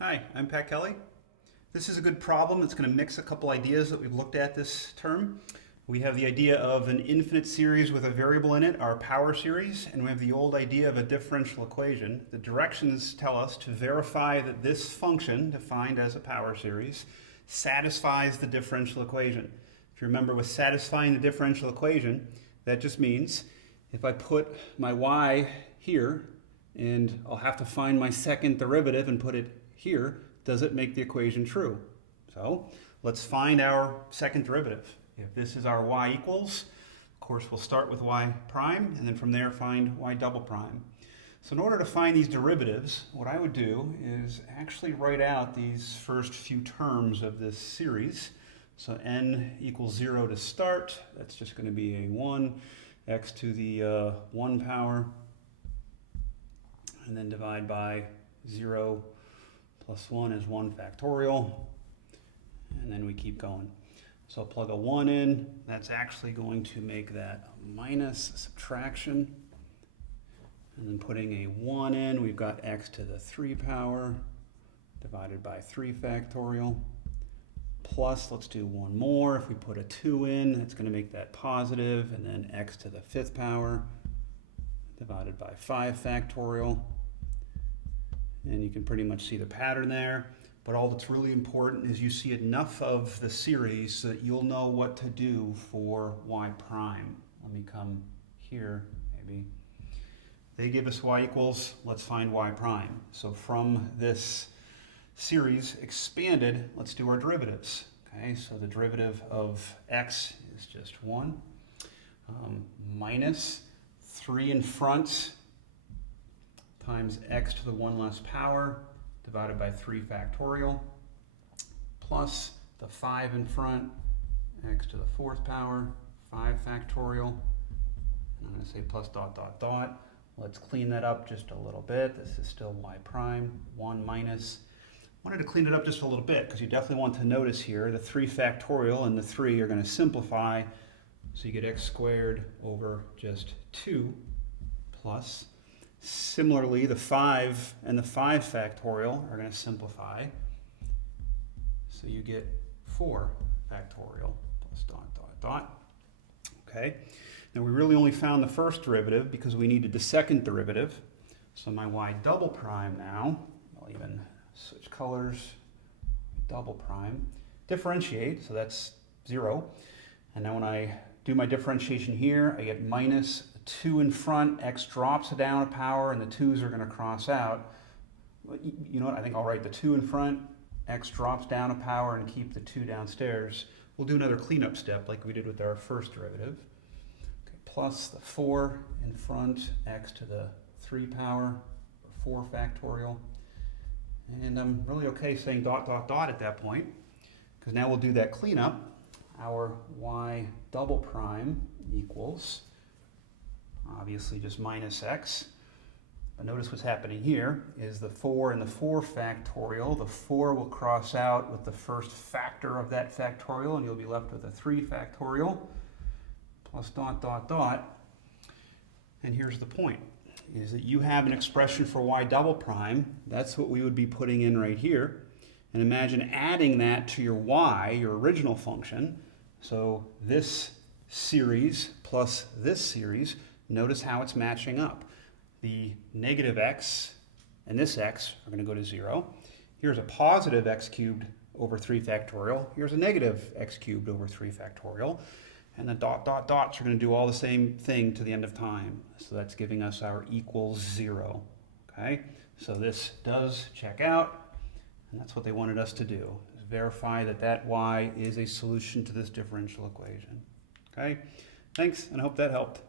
Hi, I'm Pat Kelly. This is a good problem. It's going to mix a couple ideas that we've looked at this term. We have the idea of an infinite series with a variable in it, our power series, and we have the old idea of a differential equation. The directions tell us to verify that this function, defined as a power series, satisfies the differential equation. If you remember, with satisfying the differential equation, that just means if I put my y here, and I'll have to find my second derivative and put it here, does it make the equation true? So let's find our second derivative. If this is our y equals, of course we'll start with y prime and then from there find y double prime. So in order to find these derivatives, what I would do is actually write out these first few terms of this series. So n equals 0 to start. That's just going to be a 1, x to the 1 power, and then divide by 0 plus 1 is 1 factorial, and then we keep going. So I'll plug a 1 in. That's actually going to make that a minus subtraction. And then putting a 1 in, we've got x to the 3 power divided by 3 factorial. Plus, let's do one more. If we put a 2 in, that's going to make that positive, and then x to the 5th power divided by 5 factorial. And you can pretty much see the pattern there. But all that's really important is you see enough of the series so that you'll know what to do for y prime. Let me come here, maybe. They give us y equals, let's find y prime. So from this series expanded, let's do our derivatives. Okay, so the derivative of x is just 1 minus 3 in front times x to the 1 less power divided by 3 factorial plus the 5 in front, x to the 4th power, 5 factorial. And I'm going to say plus dot dot dot. Let's clean that up just a little bit. This is still y prime, 1 minus. I wanted to clean it up just a little bit because you definitely want to notice here the 3 factorial and the 3 are going to simplify. So you get x squared over just 2 plus. Similarly, the 5 and the 5 factorial are going to simplify. So you get 4 factorial plus dot dot dot. Okay. Now we really only found the first derivative because we needed the second derivative. So my y double prime now, I'll even switch colors, double prime, differentiate, so that's 0. And now when I do my differentiation here, I get minus 2 in front, x drops down a power, and the 2's are going to cross out. You know what, I think I'll write the 2 in front, x drops down a power, and keep the 2 downstairs. We'll do another cleanup step like we did with our first derivative. Okay, plus the 4 in front, x to the 3 power, or 4 factorial. And I'm really okay saying dot dot dot at that point, because now we'll do that cleanup. Our y double prime equals, obviously just minus x. But notice what's happening here is the 4 and the 4 factorial. The 4 will cross out with the first factor of that factorial, and you'll be left with a 3 factorial plus dot dot dot. And here's the point, is that you have an expression for y double prime. That's what we would be putting in right here. And imagine adding that to your y, your original function. So this series plus this series, notice how it's matching up. The negative x and this x are going to go to 0. Here's a positive x cubed over 3 factorial. Here's a negative x cubed over 3 factorial. And the dot dot dots are going to do all the same thing to the end of time. So that's giving us our equals 0. Okay, so this does check out, and that's what they wanted us to do, is verify that that y is a solution to this differential equation. Okay, thanks, and I hope that helped.